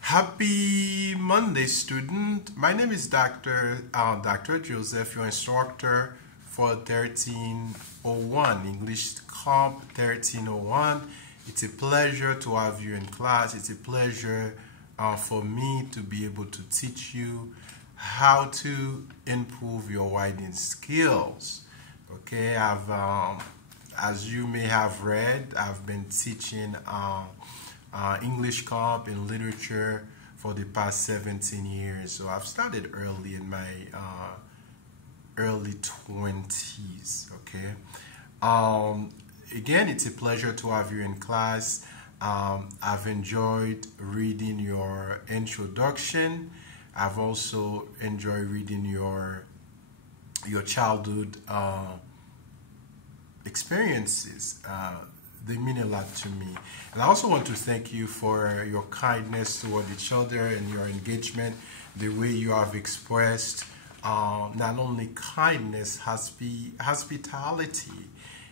Happy Monday, student. My name is Dr. Joseph, your instructor for 1301, English Comp 1301. It's a pleasure to have you in class. It's a pleasure for me to be able to teach you how to improve your writing skills. Okay, as you may have read, I've been teaching English Comp in literature for the past 17 years. So I've started early in my early 20s. Okay. Again, it's a pleasure to have you in class. I've enjoyed reading your introduction. I've also enjoyed reading your childhood experiences. They mean a lot to me. And I also want to thank you for your kindness toward each other and your engagement, the way you have expressed not only kindness, hospitality,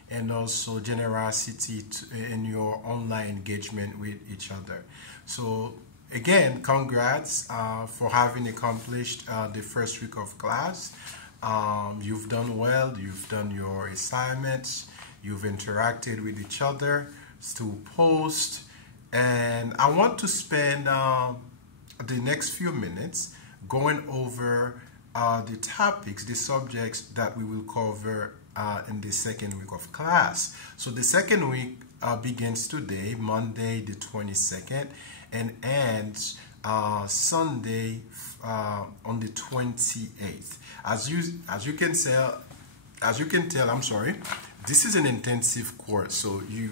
and also generosity in your online engagement with each other. So again, congrats for having accomplished the first week of class. You've done well, you've done your assignments, you've interacted with each other through post, and I want to spend the next few minutes going over the topics, the subjects that we will cover in the second week of class. So the second week begins today, Monday the 22nd, and ends Sunday on the 28th. As you can tell, I'm sorry, this is an intensive course, so you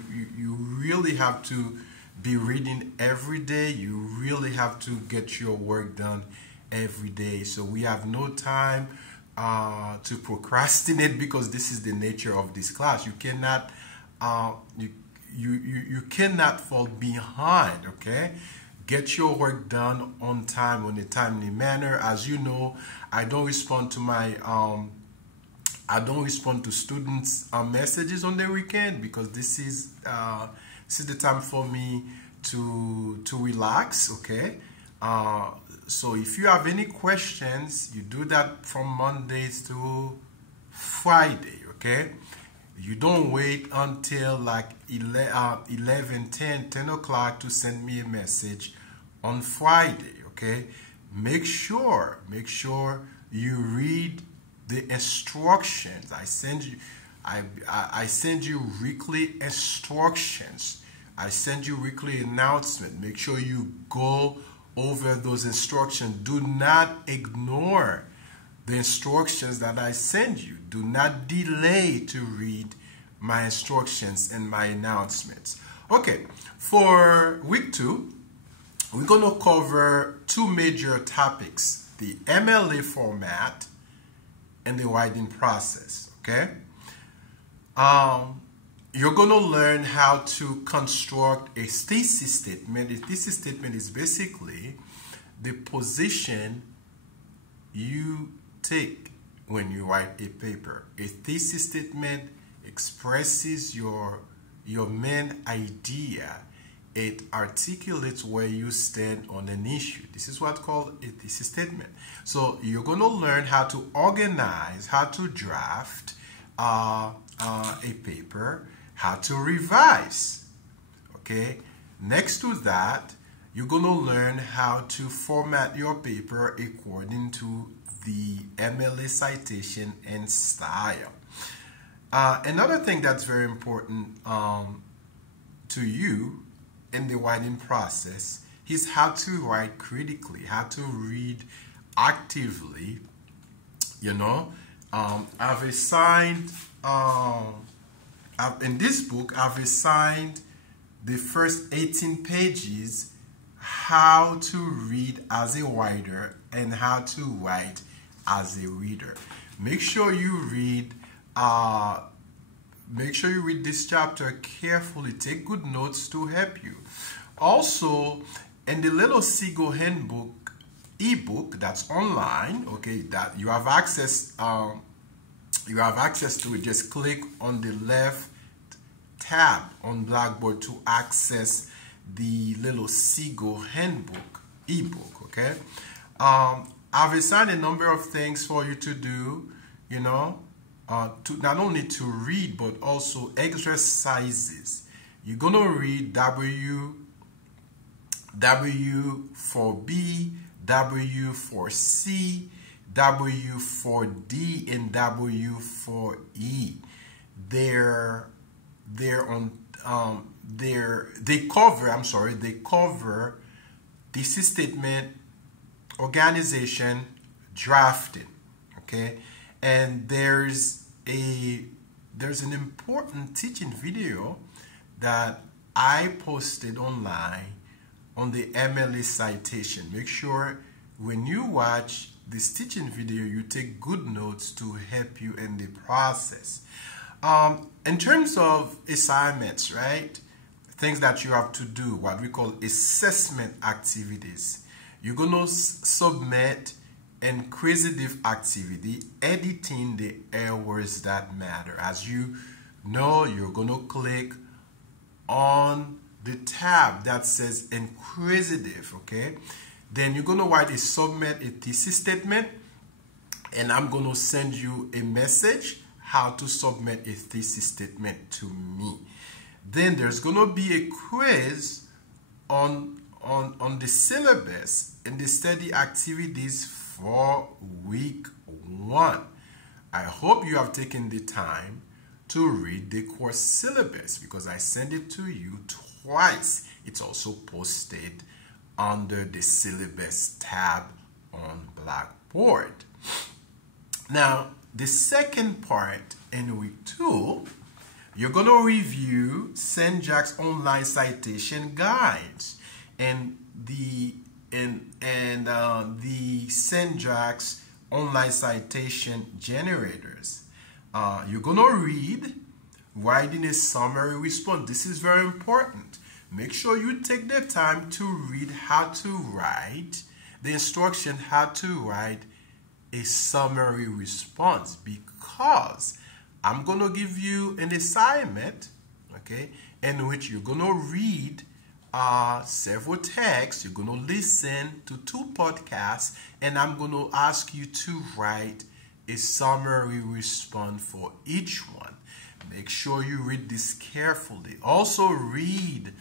really have to be reading every day. You really have to get your work done every day. So we have no time to procrastinate, because this is the nature of this class. You cannot you cannot fall behind. Okay, get your work done on time, in a timely manner. As you know, I don't respond to my students' messages on the weekend, because this is the time for me to relax. Okay, so if you have any questions, you do that from Mondays to Friday. Okay, you don't wait until like 11, 10 o'clock to send me a message on Friday. Okay, make sure you read the instructions. I send you weekly instructions. I send you weekly announcement. Make sure you go over those instructions. Do not ignore the instructions that I send you. Do not delay to read my instructions and my announcements. Okay, for week 2, we're going to cover two major topics: the MLA format and the writing process. Okay, you're going to learn how to construct a thesis statement. A thesis statement is basically the position you take when you write a paper. A thesis statement expresses your main idea. It articulates where you stand on an issue. This is what's called a thesis statement. So you're going to learn how to organize, how to draft a paper, how to revise. Okay. Next to that, you're going to learn how to format your paper according to the MLA citation and style. Another thing that's very important to you in the writing process is how to write critically, how to read actively. You know, I've assigned in this book, I've assigned the first 18 pages how to read as a writer and how to write as a reader. Make sure you read this chapter carefully. Take good notes to help you. Also, in the Little Seagull Handbook ebook that's online, okay, that you have access to it. Just click on the left tab on Blackboard to access the little Seagull handbook ebook. Okay, I've assigned a number of things for you to do, you know, to not only to read but also exercises. You're gonna read W for B, W for C, W for D, and W for E. They cover thesis statement, organization, drafting. Okay, and there's an important teaching video that I posted online on the MLA citation. Make sure when you watch this teaching video, you take good notes to help you in the process. In terms of assignments, right? Things that you have to do, what we call assessment activities. You're going to submit inquisitive activity, editing the errors that matter. As you know, you're going to click on the tab that says inquisitive, okay? Then you're going to write submit a thesis statement, and I'm going to send you a message how to submit a thesis statement to me. Then there's going to be a quiz on the syllabus and the study activities for week 1. I hope you have taken the time to read the course syllabus because I sent it to you twice. It's also posted under the syllabus tab on Blackboard. Now, the second part in week 2, you're going to review Senjak's online citation guides and the Senjak's online citation generators. You're going to read writing a summary response. This is very important. Make sure you take the time to read how to write the instruction, how to write a summary response, because I'm going to give you an assignment, okay, in which you're going to read several texts, you're going to listen to 2 podcasts, and I'm going to ask you to write a summary response for each one. Make sure you read this carefully. Also read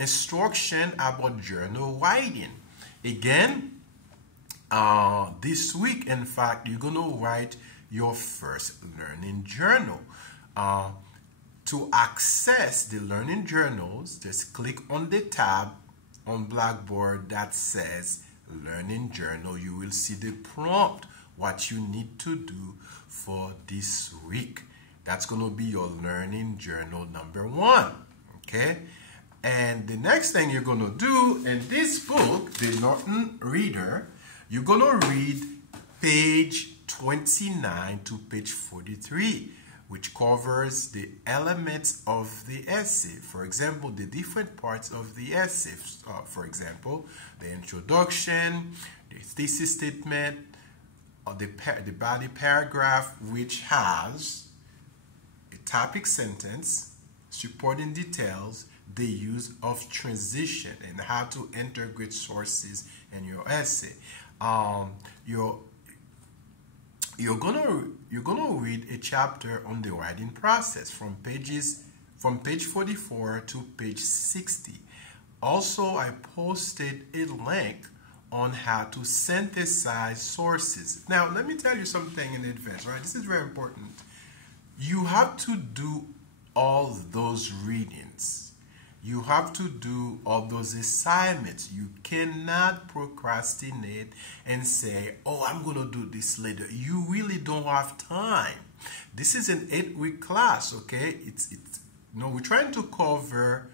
instruction about journal writing. Again, this week, in fact, you're going to write your first learning journal. To access the learning journals, just click on the tab on Blackboard that says Learning Journal. You will see the prompt, what you need to do for this week. That's going to be your learning journal number 1. Okay? And the next thing you're going to do in this book, the Norton Reader, you're going to read page 29 to page 43, which covers the elements of the essay. For example, the different parts of the essay. For example, the introduction, the thesis statement, or the body paragraph, which has a topic sentence, supporting details, the use of transition, and how to integrate sources in your essay. You're gonna read a chapter on the writing process from page 44 to page 60. Also, I posted a link on how to synthesize sources. Now, let me tell you something in advance, right? This is very important. You have to do all those readings. You have to do all those assignments. You cannot procrastinate and say, oh, I'm going to do this later. You really don't have time. This is an 8-week class, okay? We're trying to cover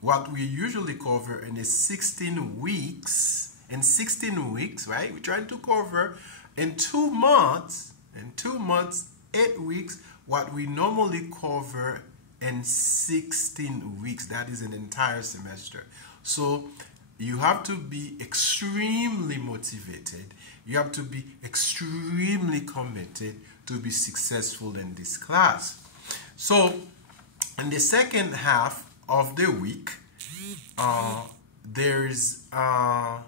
what we usually cover in 16 weeks. In 16 weeks, right? We're trying to cover in 2 months, 8 weeks, what we normally cover in 16 weeks. That is an entire semester. So you have to be extremely motivated. You have to be extremely committed to be successful in this class. So in the second half of the week, there is an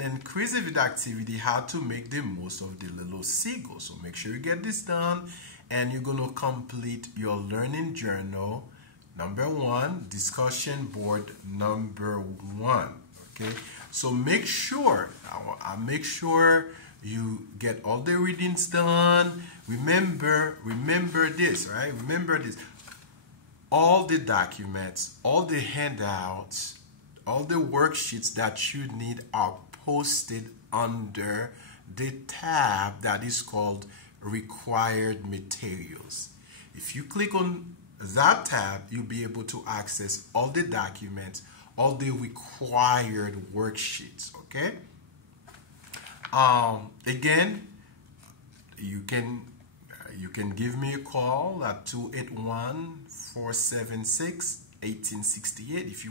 increased with activity how to make the most of the little seagull. So make sure you get this done, and you're going to complete your learning journal number 1, discussion board number 1. Okay, so make sure you get all the readings done. Remember this, right? Remember this. All the documents, all the handouts, all the worksheets that you need are posted under the tab that is called Required Materials. If you click on that tab, you'll be able to access all the documents, all the required worksheets, okay? Again, you can give me a call at 281-476-1868 if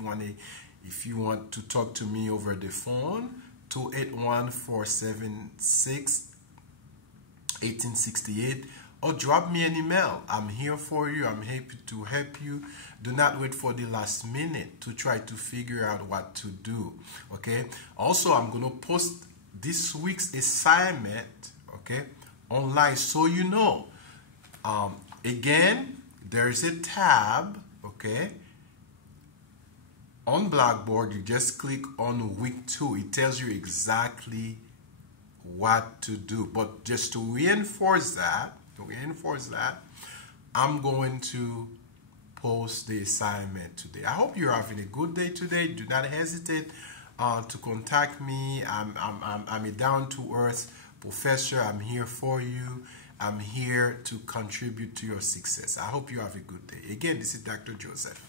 you want to talk to me over the phone. 281-476-1868, or drop me an email. I'm here for you. I'm happy to help you. Do not wait for the last minute to try to figure out what to do, okay? Also, I'm going to post this week's assignment, okay, online, so you know. Again, there's a tab, okay, on Blackboard. You just click on week 2. It tells you exactly what to do. But just to reinforce that, I'm going to post the assignment today. I hope you're having a good day today. Do not hesitate to contact me. I'm a down-to-earth professor. I'm here for you. I'm here to contribute to your success. I hope you have a good day. Again, this is Dr. Joseph.